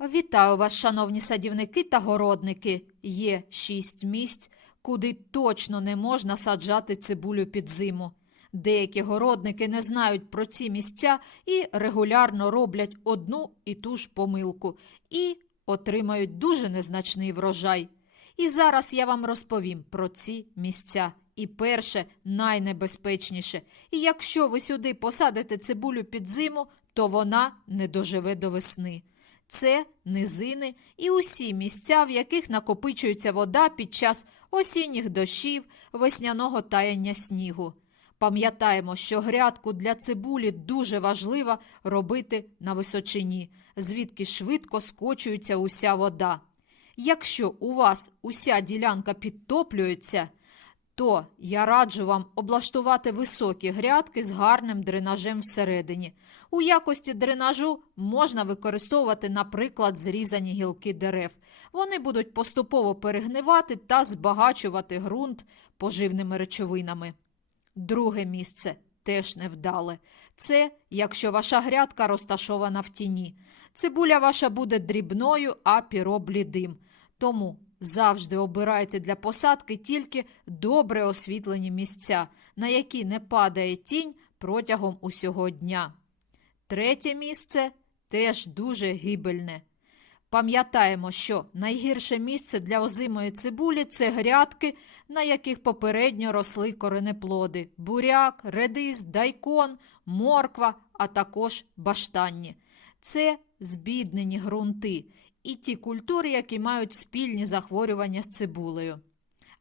Вітаю вас, шановні садівники та городники. Є шість місць, куди точно не можна саджати цибулю під зиму. Деякі городники не знають про ці місця і регулярно роблять одну і ту ж помилку і отримають дуже незначний врожай. І зараз я вам розповім про ці місця. І перше, найнебезпечніше. І якщо ви сюди посадите цибулю під зиму, то вона не доживе до весни. Це низини і усі місця, в яких накопичується вода під час осінніх дощів, весняного таяння снігу. Пам'ятаємо, що грядку для цибулі дуже важливо робити на височині, звідки швидко скочується уся вода. Якщо у вас уся ділянка підтоплюється, то я раджу вам облаштувати високі грядки з гарним дренажем всередині. У якості дренажу можна використовувати, наприклад, зрізані гілки дерев. Вони будуть поступово перегнивати та збагачувати ґрунт поживними речовинами. Друге місце теж невдале. Це якщо ваша грядка розташована в тіні. Цибуля ваша буде дрібною, а піро блідим. Тому завжди обирайте для посадки тільки добре освітлені місця, на які не падає тінь протягом усього дня. Третє місце теж дуже гибельне. Пам'ятаємо, що найгірше місце для озимої цибулі це грядки, на яких попередньо росли коренеплоди – буряк, редис, дайкон, морква, а також баштанні. Це збіднені ґрунти і ті культури, які мають спільні захворювання з цибулею.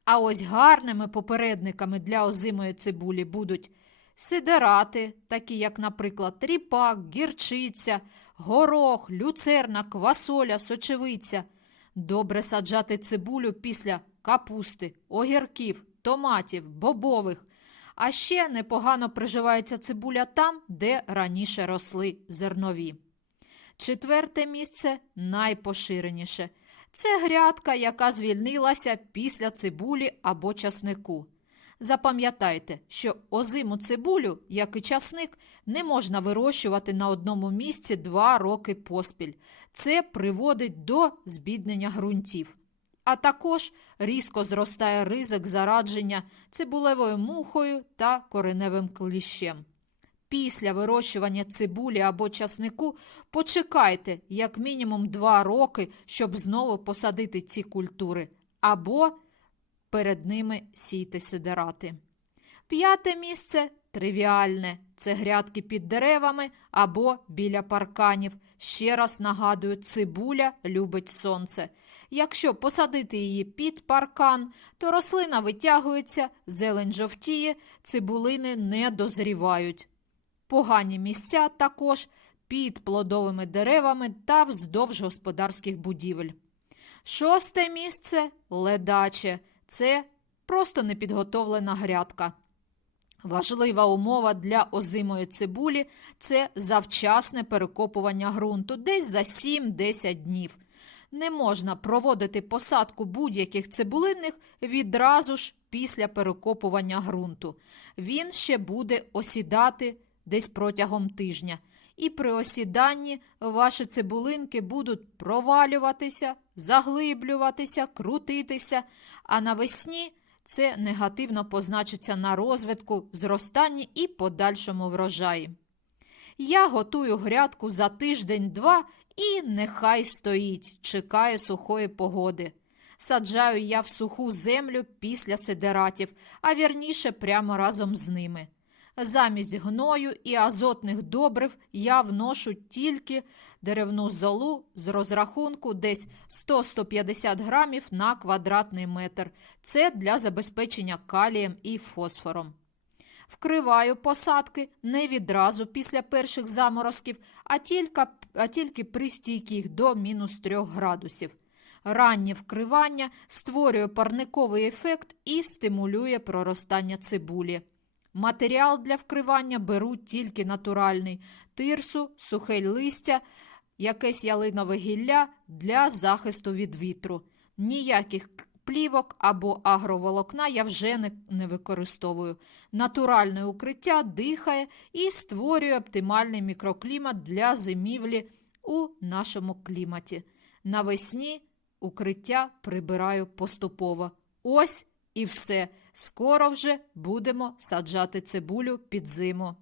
А ось гарними попередниками для озимої цибулі будуть сидерати, такі як, наприклад, ріпак, гірчиця, горох, люцерна, квасоля, сочевиця. Добре саджати цибулю після капусти, огірків, томатів, бобових. А ще непогано приживається цибуля там, де раніше росли зернові. Четверте місце найпоширеніше. Це грядка, яка звільнилася після цибулі або часнику. Запам'ятайте, що озиму цибулю, як і часник, не можна вирощувати на одному місці два роки поспіль. Це приводить до збіднення ґрунтів. А також різко зростає ризик зарадження цибулевою мухою та кореневим кліщем. Після вирощування цибулі або часнику почекайте як мінімум 2 роки, щоб знову посадити ці культури, або перед ними сійте сидерати. П'яте місце тривіальне. Це грядки під деревами або біля парканів. Ще раз нагадую, цибуля любить сонце. Якщо посадити її під паркан, то рослина витягується, зелень жовтіє, цибулини не дозрівають. Погані місця також під плодовими деревами та вздовж господарських будівель. Шосте місце ледаче. Це просто непідготовлена грядка. Важлива умова для озимої цибулі це завчасне перекопування ґрунту десь за 7-10 днів. Не можна проводити посадку будь-яких цибулинних відразу ж після перекопування ґрунту. Він ще буде осідати десь протягом тижня. І при осіданні ваші цибулинки будуть провалюватися, заглиблюватися, крутитися, а навесні це негативно позначиться на розвитку, зростанні і подальшому врожаї. Я готую грядку за тиждень-два і нехай стоїть, чекає сухої погоди. Саджаю я в суху землю після сидератів, а вірніше прямо разом з ними. Замість гною і азотних добрив я вношу тільки деревну золу з розрахунку десь 100-150 грамів на квадратний метр. Це для забезпечення калієм і фосфором. Вкриваю посадки не відразу після перших заморозків, а тільки, а тільки при стійких до мінус 3 градусів. Раннє вкривання створює парниковий ефект і стимулює проростання цибулі. Матеріал для вкривання беру тільки натуральний тирсу, сухе листя, якесь ялинове гілля для захисту від вітру. Ніяких плівок або агроволокна я вже не, не використовую. Натуральне укриття дихає і створює оптимальний мікроклімат для зимівлі у нашому кліматі. Навесні укриття прибираю поступово. Ось і все. Скоро вже будемо саджати цибулю під зиму.